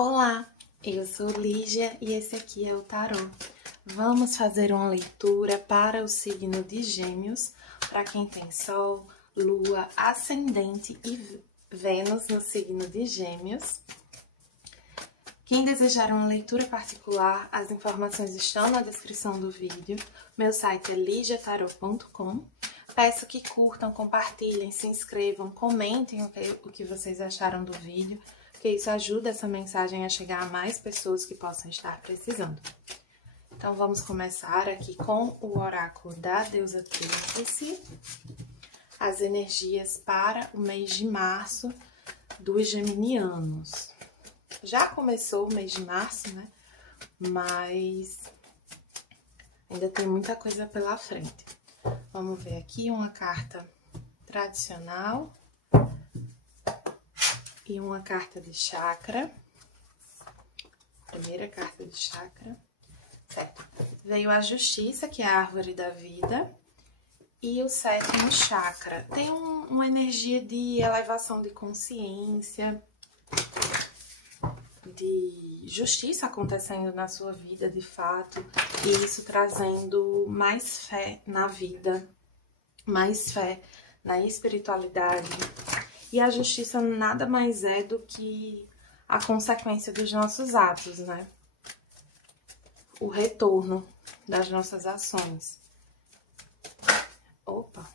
Olá, eu sou Lígia e esse aqui é o tarô. Vamos fazer uma leitura para o signo de Gêmeos, para quem tem Sol, Lua, Ascendente e Vênus no signo de Gêmeos. Quem desejar uma leitura particular, as informações estão na descrição do vídeo. Meu site é ligiatarot.com. Peço que curtam, compartilhem, se inscrevam, comentem o que vocês acharam do vídeo, porque isso ajuda essa mensagem a chegar a mais pessoas que possam estar precisando. Então, vamos começar aqui com o oráculo da deusa Tríplice, as energias para o mês de março dos geminianos. Já começou o mês de março, né? Mas ainda tem muita coisa pela frente. Vamos ver aqui uma carta tradicional e uma carta de chakra. Primeira carta de chakra, certo? Veio a justiça, que é a árvore da vida, e o sétimo chakra. Tem uma energia de elevação de consciência, de justiça acontecendo na sua vida, de fato, e isso trazendo mais fé na vida, mais fé na espiritualidade. E a justiça nada mais é do que a consequência dos nossos atos, né? O retorno das nossas ações. Opa!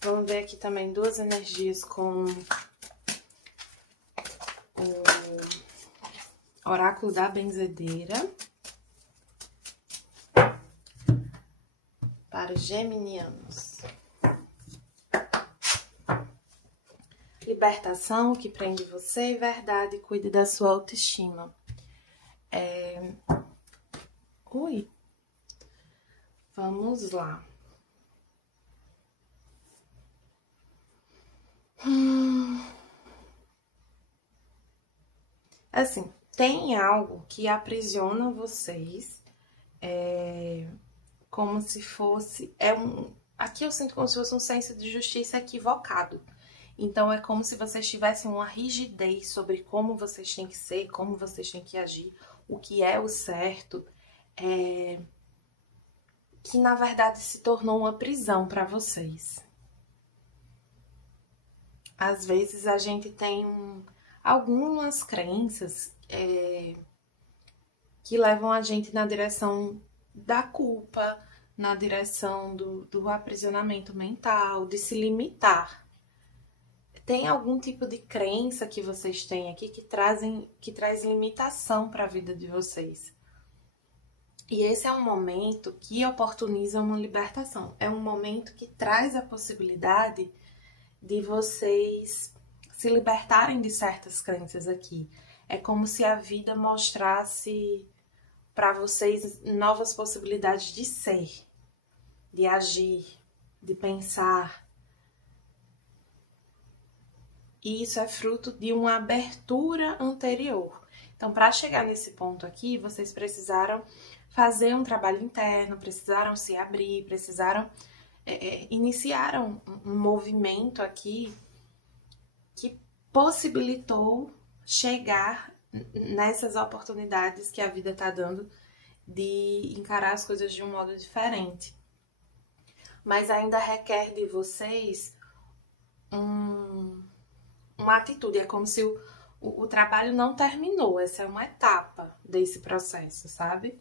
Vamos ver aqui também duas energias com o oráculo da benzedeira para os geminianos. Libertação, o que prende você, verdade, cuide da sua autoestima. Ui, vamos lá. Assim, tem algo que aprisiona vocês, como se fosse, aqui eu sinto como se fosse um senso de justiça equivocado. Então, é como se vocês tivessem uma rigidez sobre como vocês têm que ser, como vocês têm que agir, o que é o certo, que na verdade se tornou uma prisão para vocês. Às vezes a gente tem algumas crenças que levam a gente na direção da culpa, na direção do aprisionamento mental, de se limitar. Tem algum tipo de crença que vocês têm aqui que traz limitação para a vida de vocês. E esse é um momento que oportuniza uma libertação. É um momento que traz a possibilidade de vocês se libertarem de certas crenças aqui. É como se a vida mostrasse para vocês novas possibilidades de ser, de agir, de pensar. E isso é fruto de uma abertura anterior. Então, para chegar nesse ponto aqui, vocês precisaram fazer um trabalho interno, precisaram se abrir, precisaram iniciar um movimento aqui que possibilitou chegar nessas oportunidades que a vida está dando de encarar as coisas de um modo diferente. Mas ainda requer de vocês uma atitude, é como se o trabalho não terminou, essa é uma etapa desse processo, sabe?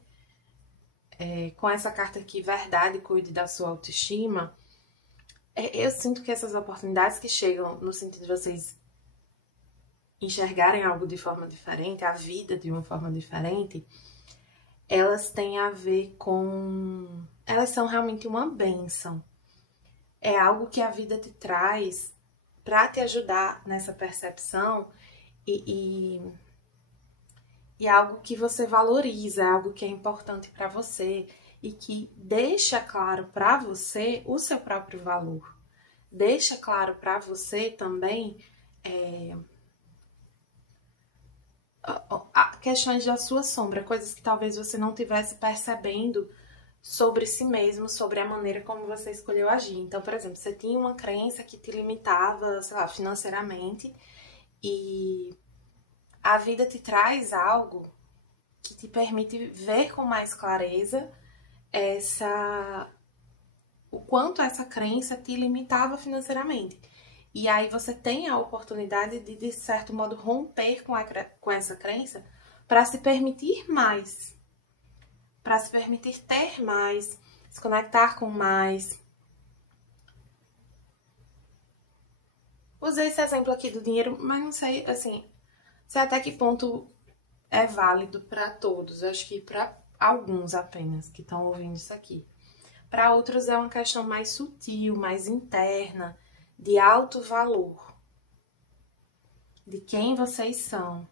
Com essa carta aqui, verdade, cuide da sua autoestima, eu sinto que essas oportunidades que chegam no sentido de vocês enxergarem algo de forma diferente, a vida de uma forma diferente, elas têm a ver com... elas são realmente uma bênção. É algo que a vida te traz para te ajudar nessa percepção e é algo que você valoriza, é algo que é importante para você e que deixa claro para você o seu próprio valor. Deixa claro para você também questões da sua sombra, coisas que talvez você não estivesse percebendo sobre si mesmo, sobre a maneira como você escolheu agir. Então, por exemplo, você tinha uma crença que te limitava, sei lá, financeiramente, e a vida te traz algo que te permite ver com mais clareza o quanto essa crença te limitava financeiramente. E aí você tem a oportunidade de certo modo, romper com essa crença para se permitir mais, para se permitir ter mais, se conectar com mais. Usei esse exemplo aqui do dinheiro, mas não sei, assim, sei até que ponto é válido para todos. Eu acho que para alguns apenas que estão ouvindo isso aqui. Para outros é uma questão mais sutil, mais interna, de alto valor, de quem vocês são.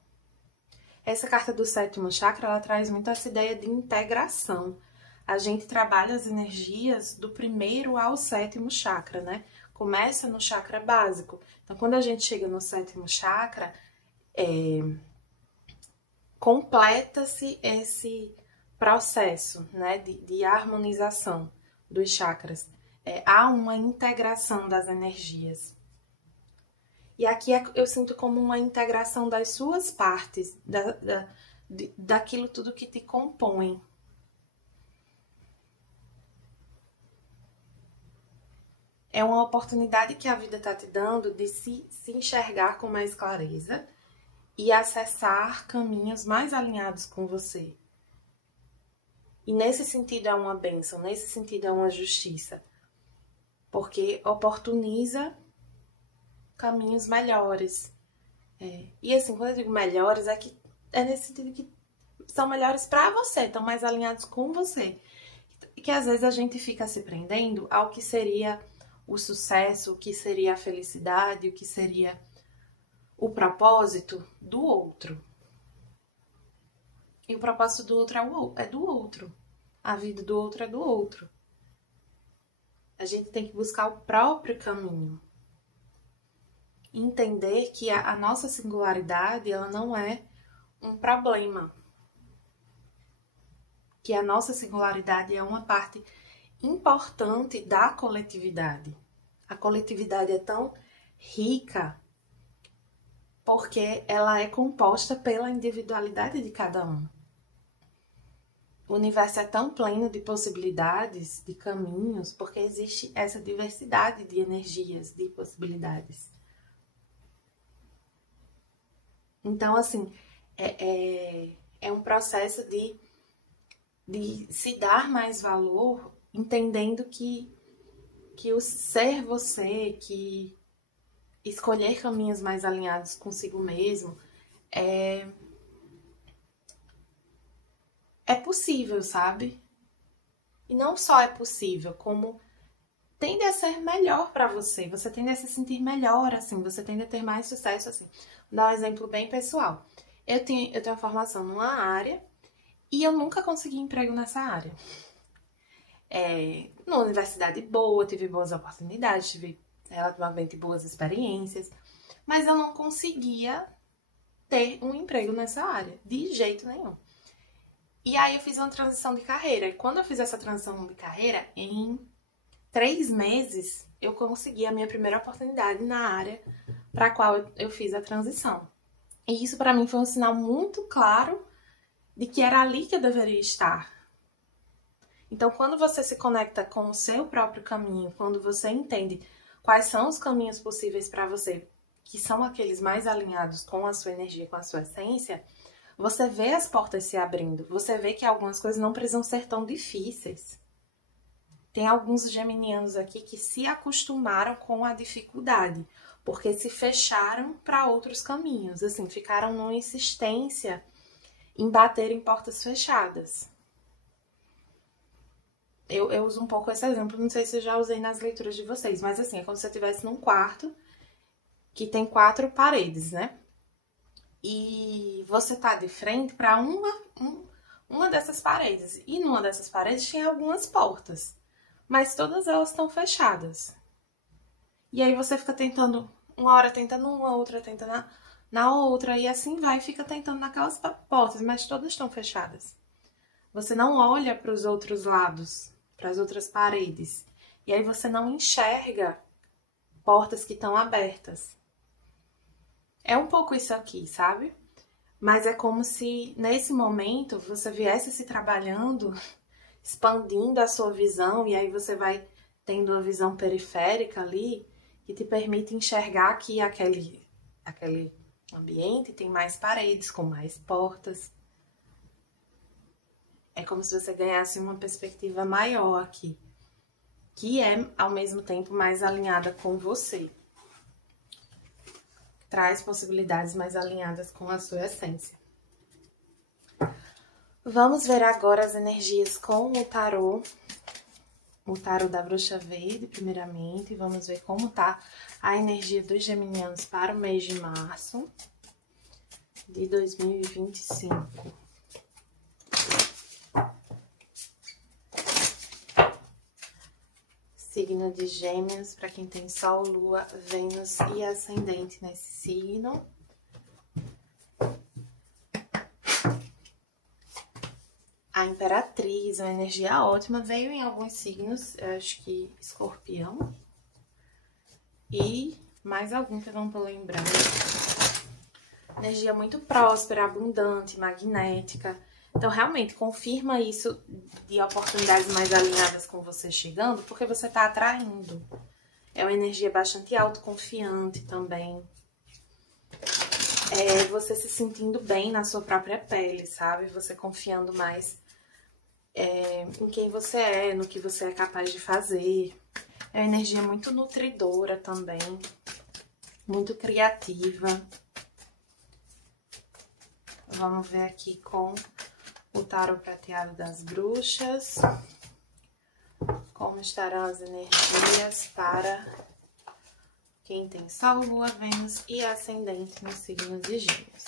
Essa carta do sétimo chakra, ela traz muito essa ideia de integração. A gente trabalha as energias do primeiro ao sétimo chakra, né? Começa no chakra básico. Então, quando a gente chega no sétimo chakra, completa-se esse processo, né, de harmonização dos chakras. Há uma integração das energias. E aqui eu sinto como uma integração das suas partes, daquilo tudo que te compõe. É uma oportunidade que a vida está te dando de se enxergar com mais clareza e acessar caminhos mais alinhados com você. E nesse sentido é uma bênção, nesse sentido é uma justiça. Porque oportuniza caminhos melhores. E assim, quando eu digo melhores, é nesse sentido que são melhores para você, estão mais alinhados com você. E que às vezes a gente fica se prendendo ao que seria o sucesso, o que seria a felicidade, o que seria o propósito do outro. E o propósito do outro é do outro. A vida do outro é do outro. A gente tem que buscar o próprio caminho. Entender que a nossa singularidade, ela não é um problema. Que a nossa singularidade é uma parte importante da coletividade. A coletividade é tão rica porque ela é composta pela individualidade de cada um. O universo é tão pleno de possibilidades, de caminhos, porque existe essa diversidade de energias, de possibilidades. Então, assim, é um processo de se dar mais valor, entendendo que o ser você, que escolher caminhos mais alinhados consigo mesmo, é possível, sabe? E não só é possível, como tende a ser melhor para você. Você tende a se sentir melhor, assim. Você tende a ter mais sucesso, assim. Vou dar um exemplo bem pessoal. Eu tenho formação numa área e eu nunca consegui emprego nessa área. Numa universidade boa, tive boas oportunidades, tive relativamente boas experiências, mas eu não conseguia ter um emprego nessa área, de jeito nenhum. E aí eu fiz uma transição de carreira. E quando eu fiz essa transição de carreira, em 3 meses, eu consegui a minha primeira oportunidade na área para a qual eu fiz a transição. E isso para mim foi um sinal muito claro de que era ali que eu deveria estar. Então, quando você se conecta com o seu próprio caminho, quando você entende quais são os caminhos possíveis para você, que são aqueles mais alinhados com a sua energia, com a sua essência, você vê as portas se abrindo, você vê que algumas coisas não precisam ser tão difíceis. Tem alguns geminianos aqui que se acostumaram com a dificuldade, porque se fecharam para outros caminhos, assim, ficaram numa insistência em bater em portas fechadas. Eu uso um pouco esse exemplo, não sei se eu já usei nas leituras de vocês, mas assim, é como se você estivesse num quarto que tem 4 paredes, né? E você tá de frente para uma dessas paredes. E numa dessas paredes tinha algumas portas, mas todas elas estão fechadas. E aí você fica tentando, uma hora tenta numa, outra tenta na outra, e assim vai, fica tentando naquelas portas, mas todas estão fechadas. Você não olha para os outros lados, para as outras paredes. E aí você não enxerga portas que estão abertas. É um pouco isso aqui, sabe? Mas é como se, nesse momento, você viesse se trabalhando, expandindo a sua visão, e aí você vai tendo uma visão periférica ali, que te permite enxergar que aquele ambiente tem mais paredes, com mais portas. É como se você ganhasse uma perspectiva maior aqui, que é, ao mesmo tempo, mais alinhada com você. Traz possibilidades mais alinhadas com a sua essência. Vamos ver agora as energias com o tarô da Bruxa Verde, primeiramente. Vamos ver como tá a energia dos geminianos para o mês de março de 2025. Signo de Gêmeos, para quem tem Sol, Lua, Vênus e Ascendente nesse signo. A Imperatriz, uma energia ótima, veio em alguns signos, eu acho que Escorpião. E mais algum que eu não tô lembrando. Energia muito próspera, abundante, magnética. Então, realmente, confirma isso de oportunidades mais alinhadas com você chegando, porque você tá atraindo. É uma energia bastante autoconfiante também. É você se sentindo bem na sua própria pele, sabe? Você confiando mais em quem você é, no que você é capaz de fazer. É uma energia muito nutridora também, muito criativa. Vamos ver aqui com o tarô prateado das bruxas. Como estarão as energias para quem tem Sol, Lua, Vênus e Ascendente no signo de Gêmeos.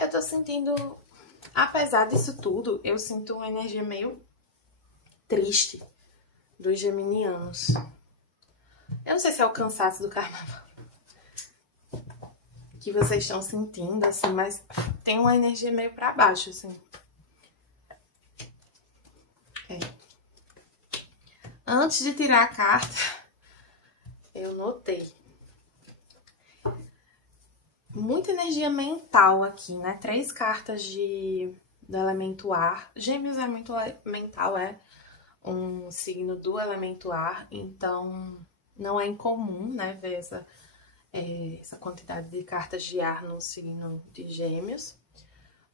Eu tô sentindo, apesar disso tudo, eu sinto uma energia meio triste dos geminianos. Eu não sei se é o cansaço do carnaval que vocês estão sentindo, assim, mas tem uma energia meio pra baixo, assim. Antes de tirar a carta, eu notei muita energia mental aqui, né? 3 cartas do elemento ar. Gêmeos é muito mental, é um signo do elemento ar, então não é incomum, né, ver essa quantidade de cartas de ar no signo de Gêmeos.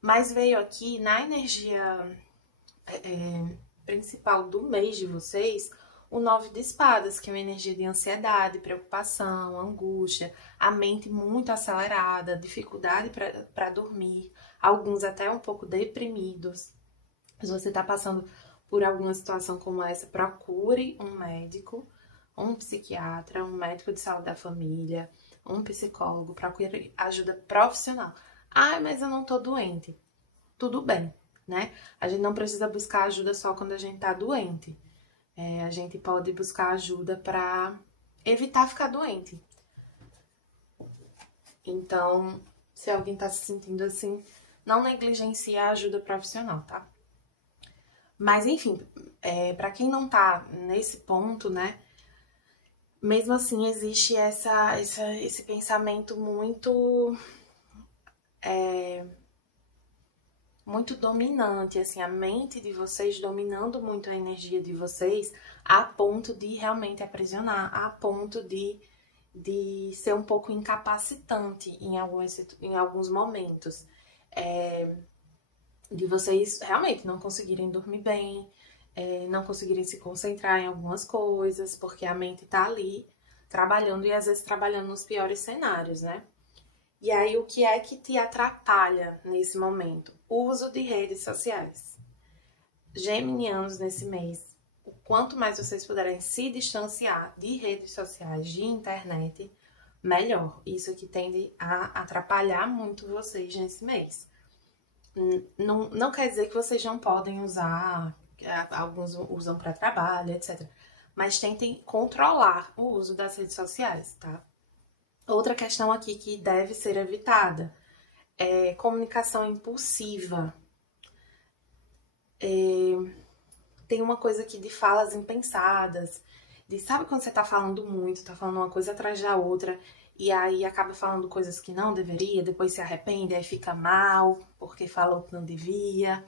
Mas veio aqui na energia principal do mês de vocês, o 9 de espadas, que é uma energia de ansiedade, preocupação, angústia, a mente muito acelerada, dificuldade para dormir, alguns até um pouco deprimidos. Se você está passando por alguma situação como essa, procure um médico, um psiquiatra, um médico de saúde da família, um psicólogo, procure ajuda profissional. Ah, mas eu não tô doente. Tudo bem, né? A gente não precisa buscar ajuda só quando a gente tá doente. A gente pode buscar ajuda para evitar ficar doente. Então, se alguém tá se sentindo assim, não negligencie a ajuda profissional, tá? Mas, enfim, para quem não tá nesse ponto, né? Mesmo assim, existe esse pensamento muito dominante, assim, a mente de vocês dominando muito a energia de vocês a ponto de realmente aprisionar, a ponto de ser um pouco incapacitante em alguns momentos. De vocês realmente não conseguirem dormir bem, não conseguirem se concentrar em algumas coisas, porque a mente tá ali trabalhando e às vezes trabalhando nos piores cenários, né? E aí, o que é que te atrapalha nesse momento? O uso de redes sociais. Geminianos nesse mês, o quanto mais vocês puderem se distanciar de redes sociais, de internet, melhor. Isso aqui tende a atrapalhar muito vocês nesse mês. Não quer dizer que vocês não podem usar, alguns usam para trabalho, etc. Mas tentem controlar o uso das redes sociais, tá? Outra questão aqui que deve ser evitada é comunicação impulsiva. Tem uma coisa aqui de falas impensadas, sabe quando você tá falando muito, tá falando uma coisa atrás da outra, e aí acaba falando coisas que não deveria, depois se arrepende, aí fica mal porque falou que não devia.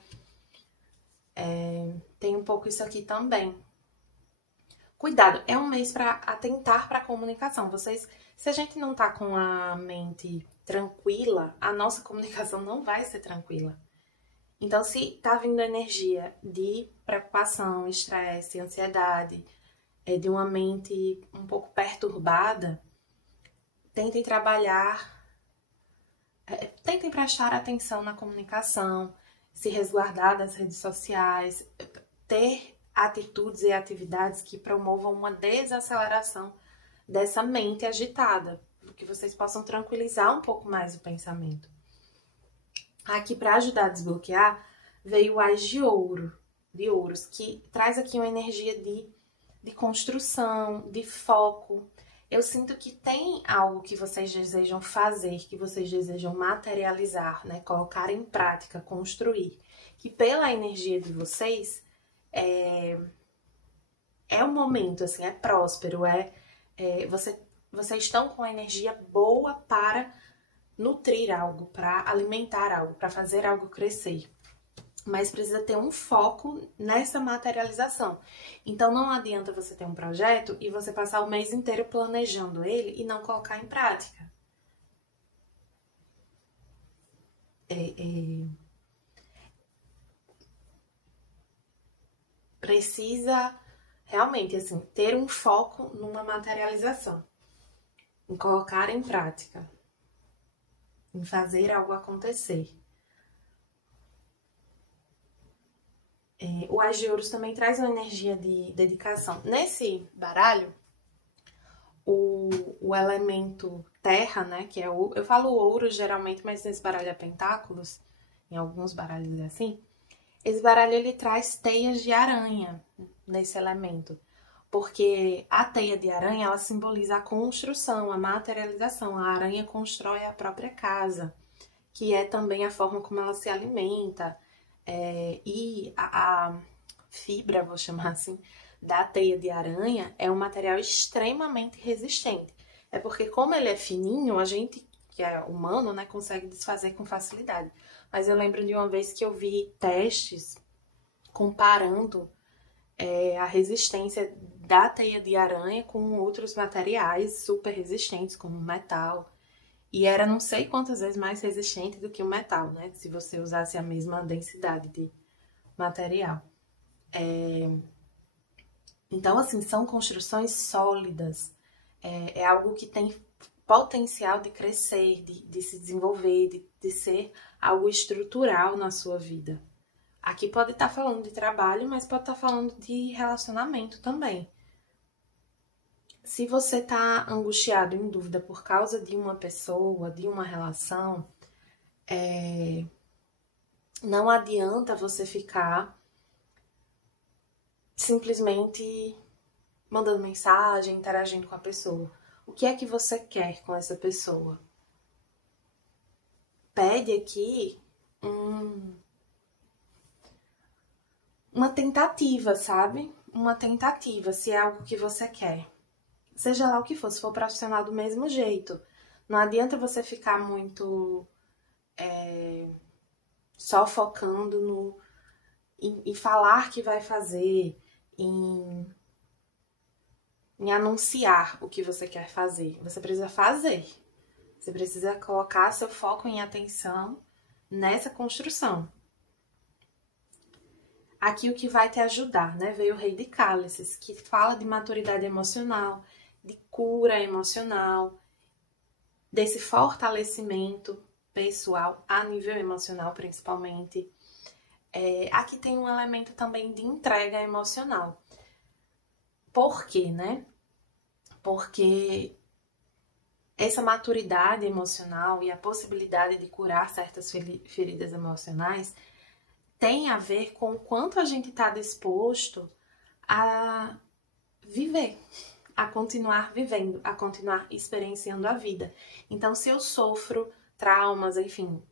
Tem um pouco isso aqui também. Cuidado, é um mês para atentar para a comunicação. Se a gente não tá com a mente tranquila, a nossa comunicação não vai ser tranquila. Então, se tá vindo energia de preocupação, estresse, ansiedade, de uma mente um pouco perturbada, tentem trabalhar, tentem prestar atenção na comunicação, se resguardar das redes sociais, ter atitudes e atividades que promovam uma desaceleração dessa mente agitada, que vocês possam tranquilizar um pouco mais o pensamento. Aqui, para ajudar a desbloquear, veio o Ás de ouros, que traz aqui uma energia de construção, de foco. Eu sinto que tem algo que vocês desejam fazer, que vocês desejam materializar, né? Colocar em prática, construir. Que pela energia de vocês, é um momento, assim, é próspero, vocês estão com a energia boa para nutrir algo, para alimentar algo, para fazer algo crescer. Mas precisa ter um foco nessa materialização. Então não adianta você ter um projeto e você passar o mês inteiro planejando ele e não colocar em prática. Precisa realmente, assim, ter um foco numa materialização, em colocar em prática, em fazer algo acontecer. O Ás de ouros também traz uma energia de dedicação. Nesse baralho, o elemento terra, né, que é eu falo ouro geralmente, mas nesse baralho é pentáculos, em alguns baralhos é assim. Esse baralho, ele traz teias de aranha nesse elemento, porque a teia de aranha, ela simboliza a construção, a materialização. A aranha constrói a própria casa, que é também a forma como ela se alimenta. E a fibra, vou chamar assim, da teia de aranha é um material extremamente resistente. É porque como ele é fininho, a gente, que é humano, né, consegue desfazer com facilidade. Mas eu lembro de uma vez que eu vi testes comparando a resistência da teia de aranha com outros materiais super resistentes, como metal. E era não sei quantas vezes mais resistente do que o metal, né? Se você usasse a mesma densidade de material. Então, assim, são construções sólidas. É algo que tem potencial de crescer, de se desenvolver, de ser algo estrutural na sua vida. Aqui pode estar falando de trabalho, mas pode estar falando de relacionamento também. Se você tá angustiado, em dúvida por causa de uma pessoa, de uma relação, não adianta você ficar simplesmente mandando mensagem, interagindo com a pessoa. O que é que você quer com essa pessoa? Pede aqui uma tentativa, sabe? Uma tentativa, se é algo que você quer. Seja lá o que for, se for profissional do mesmo jeito. Não adianta você ficar muito só focando em falar que vai fazer, em anunciar o que você quer fazer. Você precisa fazer. Você precisa colocar seu foco em atenção nessa construção. Aqui o que vai te ajudar, né? Veio o Rei de Cálices, que fala de maturidade emocional, de cura emocional, desse fortalecimento pessoal, a nível emocional principalmente. Aqui tem um elemento também de entrega emocional. Por quê, né? Porque essa maturidade emocional e a possibilidade de curar certas feridas emocionais tem a ver com o quanto a gente está disposto a viver, a continuar vivendo, a continuar experienciando a vida. Então, se eu sofro traumas, enfim,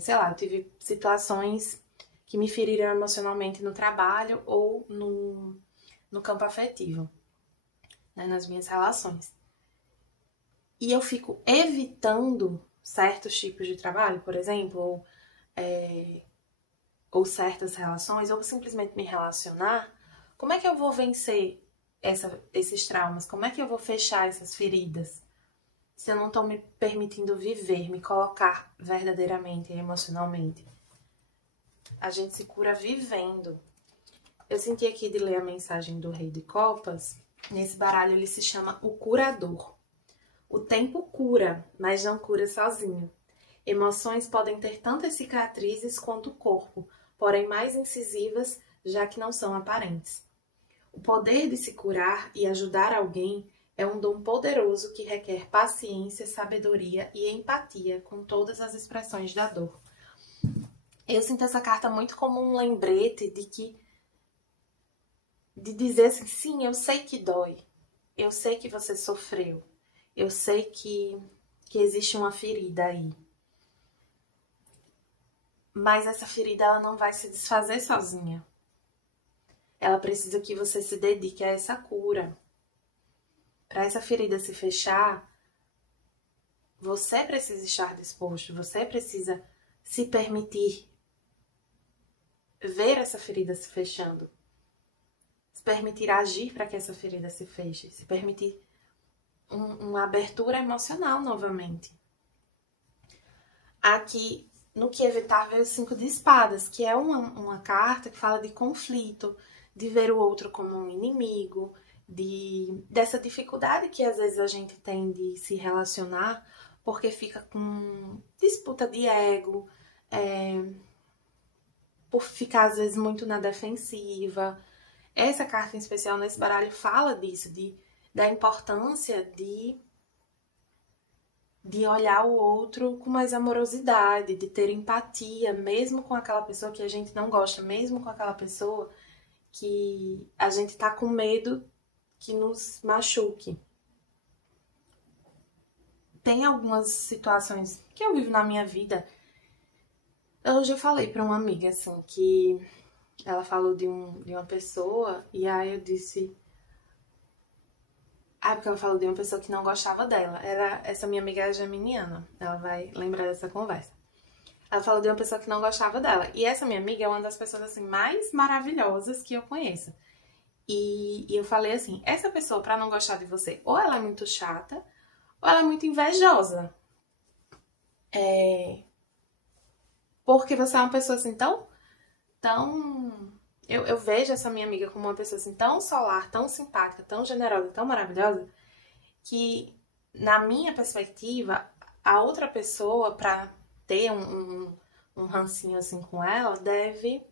sei lá, eu tive situações que me feriram emocionalmente no trabalho ou no campo afetivo, né, nas minhas relações. e eu fico evitando certos tipos de trabalho, por exemplo, ou certas relações, ou simplesmente me relacionar, como é que eu vou vencer esses traumas? Como é que eu vou fechar essas feridas? Se eu não estou me permitindo viver, me colocar verdadeiramente e emocionalmente. A gente se cura vivendo. Eu senti aqui de ler a mensagem do Rei de Copas. Nesse baralho ele se chama o Curador. O tempo cura, mas não cura sozinho. Emoções podem ter tantas cicatrizes quanto o corpo, porém mais incisivas, já que não são aparentes. O poder de se curar e ajudar alguém é um dom poderoso que requer paciência, sabedoria e empatia com todas as expressões da dor. Eu sinto essa carta muito como um lembrete de dizer assim, sim, eu sei que dói, eu sei que você sofreu, eu sei que existe uma ferida aí. Mas essa ferida ela não vai se desfazer sozinha. Ela precisa que você se dedique a essa cura. Para essa ferida se fechar, você precisa estar disposto, você precisa se permitir ver essa ferida se fechando. Se permitir agir para que essa ferida se feche. Se permitir uma abertura emocional novamente. Aqui, no que evitar, veio o 5 de espadas, que é uma carta que fala de conflito, de ver o outro como um inimigo, dessa dificuldade que às vezes a gente tem de se relacionar, porque fica com disputa de ego, por ficar às vezes muito na defensiva. Essa carta em especial nesse baralho fala disso, da importância de olhar o outro com mais amorosidade, de ter empatia, mesmo com aquela pessoa que a gente não gosta, mesmo com aquela pessoa que a gente tá com medo que nos machuque. Tem algumas situações que eu vivo na minha vida. Eu já falei pra uma amiga, assim, que ela falou de uma pessoa, e aí eu disse... porque ela falou de uma pessoa que não gostava dela. Essa minha amiga é geminiana, ela vai lembrar dessa conversa. Ela falou de uma pessoa que não gostava dela. E essa minha amiga é uma das pessoas, assim, mais maravilhosas que eu conheço. E eu falei assim, essa pessoa, pra não gostar de você, ou ela é muito chata, ou ela é muito invejosa. Porque você é uma pessoa, assim, tão... Eu vejo essa minha amiga como uma pessoa, assim, tão solar, tão simpática, tão generosa, tão maravilhosa, que, na minha perspectiva, a outra pessoa, pra ter um rancinho, assim, com ela, deve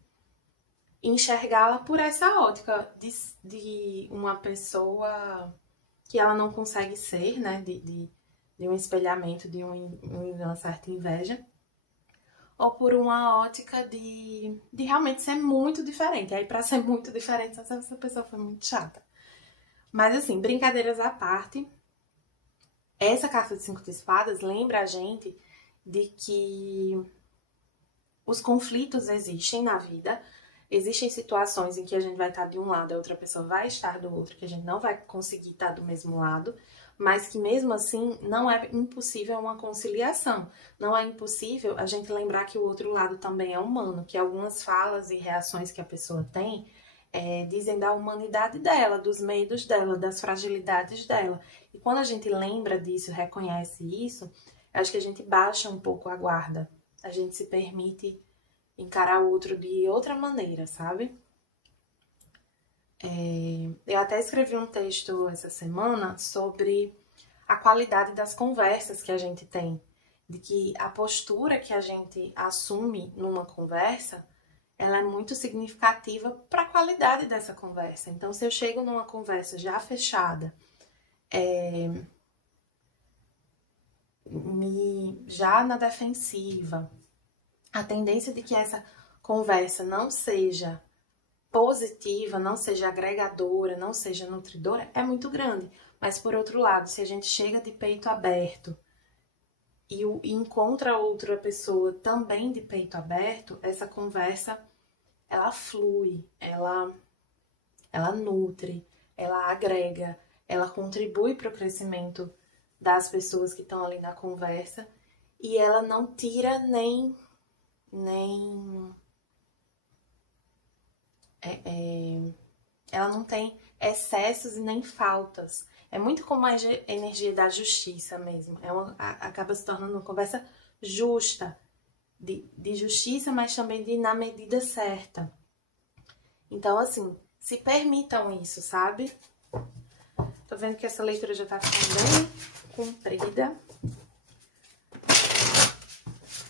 enxergá-la por essa ótica de uma pessoa que ela não consegue ser, né? De um espelhamento, de uma certa inveja. Ou por uma ótica de realmente ser muito diferente. Aí, pra ser muito diferente, essa pessoa foi muito chata. Mas, assim, brincadeiras à parte, essa carta de 5 de espadas lembra a gente de que os conflitos existem na vida. Existem situações em que a gente vai estar de um lado, a outra pessoa vai estar do outro, que a gente não vai conseguir estar do mesmo lado, mas que mesmo assim não é impossível uma conciliação. Não é impossível a gente lembrar que o outro lado também é humano, que algumas falas e reações que a pessoa tem dizem da humanidade dela, dos medos dela, das fragilidades dela. E quando a gente lembra disso, reconhece isso, acho que a gente baixa um pouco a guarda. A gente se permite encarar o outro de outra maneira, sabe? Eu até escrevi um texto essa semana sobre a qualidade das conversas que a gente tem. De que a postura que a gente assume numa conversa, ela é muito significativa para a qualidade dessa conversa. Então, se eu chego numa conversa já fechada, já na defensiva, a tendência de que essa conversa não seja positiva, não seja agregadora, não seja nutridora, é muito grande. Mas, por outro lado, se a gente chega de peito aberto e encontra outra pessoa também de peito aberto, essa conversa, ela flui, ela nutre, ela agrega, ela contribui para o crescimento das pessoas que estão ali na conversa. E ela não tira nem ela não tem excessos e nem faltas. É muito como a energia da justiça mesmo. Acaba se tornando uma conversa justa, de justiça, mas também de na medida certa. Então, assim, se permitam isso, sabe? Tô vendo que essa leitura já tá ficando bem comprida.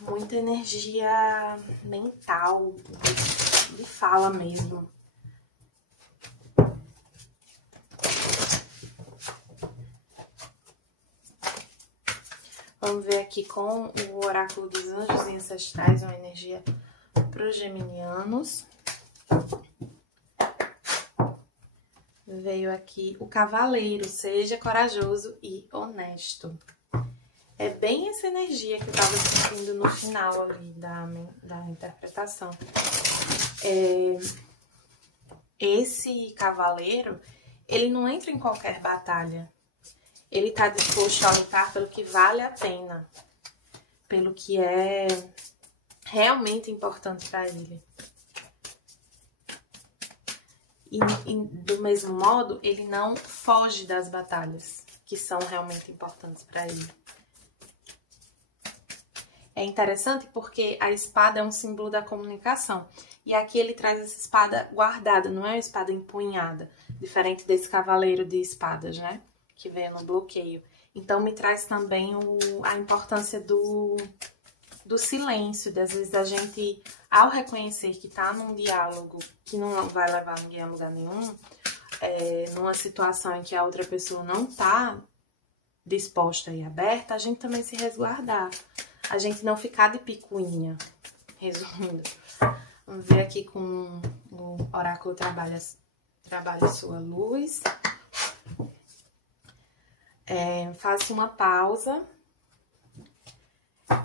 Muita energia mental, de fala mesmo. Vamos ver aqui com o oráculo dos anjos e ancestrais, uma energia para os geminianos. Veio aqui o cavaleiro, seja corajoso e honesto. É bem essa energia que eu tava sentindo no final ali da interpretação. Esse cavaleiro, ele não entra em qualquer batalha. Ele tá disposto a lutar pelo que vale a pena. Pelo que é realmente importante para ele. E do mesmo modo, ele não foge das batalhas que são realmente importantes para ele. É interessante porque a espada é um símbolo da comunicação. E aqui ele traz essa espada guardada, não é uma espada empunhada. Diferente desse cavaleiro de espadas, né? Que veio no bloqueio. Então me traz também a importância do silêncio. Às vezes a gente, ao reconhecer que tá num diálogo que não vai levar ninguém a lugar nenhum, numa situação em que a outra pessoa não tá disposta e aberta, a gente também se resguardar. A gente não ficar de picuinha. Resumindo. Vamos ver aqui com o oráculo Trabalha Sua Luz. Faça uma pausa.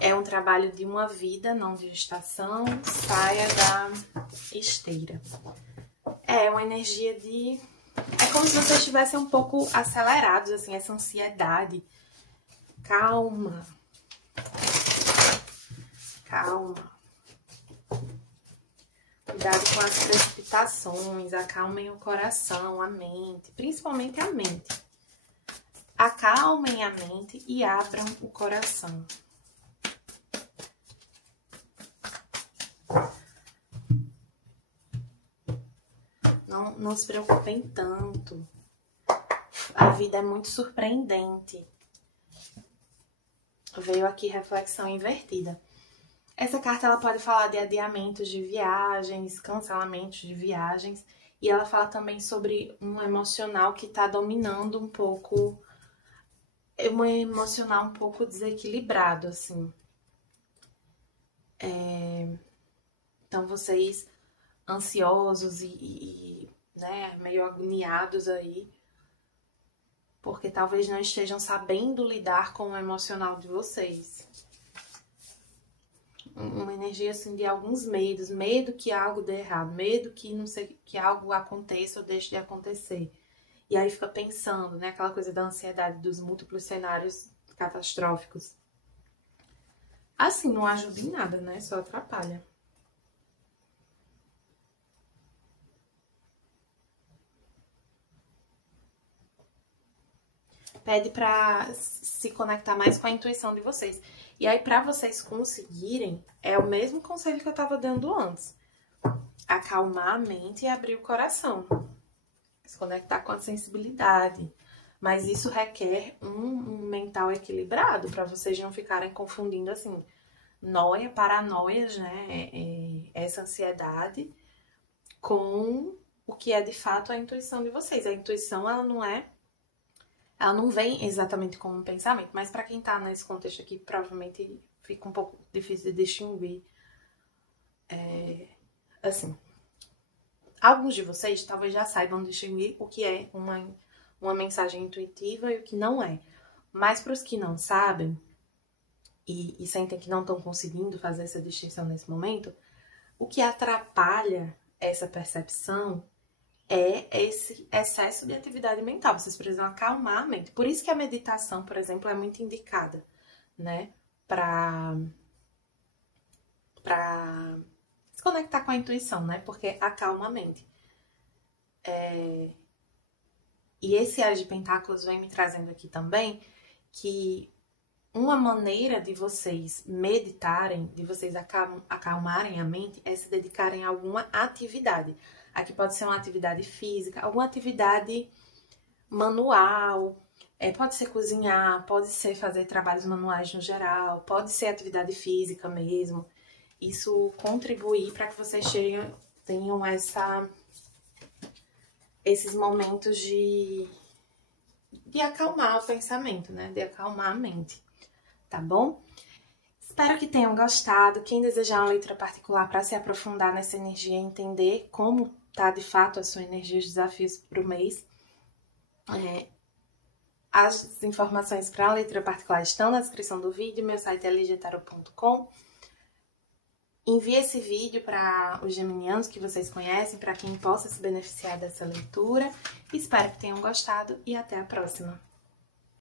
É um trabalho de uma vida, não de estação. Saia da esteira. É uma energia de... É como se vocês estivessem um pouco acelerados, assim, essa ansiedade. Calma. Calma. Cuidado com as precipitações, acalmem o coração, a mente, principalmente a mente. Acalmem a mente e abram o coração. Não se preocupem tanto. A vida é muito surpreendente. Veio aqui reflexão invertida. Essa carta ela pode falar de adiamentos de viagens, cancelamentos de viagens. E ela fala também sobre um emocional que está dominando um pouco... Um emocional um pouco desequilibrado, assim. Então, vocês ansiosos e né, meio agoniados aí, porque talvez não estejam sabendo lidar com o emocional de vocês. Uma energia assim de alguns medos, medo que algo dê errado, medo que não sei, que algo aconteça ou deixe de acontecer. E aí fica pensando, né, aquela coisa da ansiedade dos múltiplos cenários catastróficos. Assim, não ajuda em nada, né? Só atrapalha. Pede pra se conectar mais com a intuição de vocês. E aí, pra vocês conseguirem, é o mesmo conselho que eu tava dando antes. Acalmar a mente e abrir o coração. Se conectar com a sensibilidade. Mas isso requer um mental equilibrado, pra vocês não ficarem confundindo, assim, noia, paranoias, né? Essa ansiedade com o que é, de fato, a intuição de vocês. A intuição, ela não vem exatamente como um pensamento, mas para quem tá nesse contexto aqui, provavelmente fica um pouco difícil de distinguir. Assim, alguns de vocês talvez já saibam distinguir o que é uma mensagem intuitiva e o que não é. Mas para os que não sabem e sentem que não estão conseguindo fazer essa distinção nesse momento, o que atrapalha essa percepção é esse excesso de atividade mental. Vocês precisam acalmar a mente. Por isso que a meditação, por exemplo, é muito indicada, né? Para se conectar com a intuição, né? Porque acalma a mente. E esse As de Pentáculos vem me trazendo aqui também que uma maneira de vocês meditarem, de vocês acalmarem a mente, é se dedicarem a alguma atividade. Aqui pode ser uma atividade física, alguma atividade manual, pode ser cozinhar, pode ser fazer trabalhos manuais no geral, pode ser atividade física mesmo. Isso contribui para que vocês tenham esses momentos de acalmar o pensamento, né? De acalmar a mente, tá bom? Espero que tenham gostado. Quem desejar uma leitura particular para se aprofundar nessa energia, entender como tá de fato a sua energia, os desafios para o mês, as informações para a leitura particular estão na descrição do vídeo. Meu site é ligiatarot.com. Envie esse vídeo para os geminianos que vocês conhecem, para quem possa se beneficiar dessa leitura. Espero que tenham gostado e até a próxima!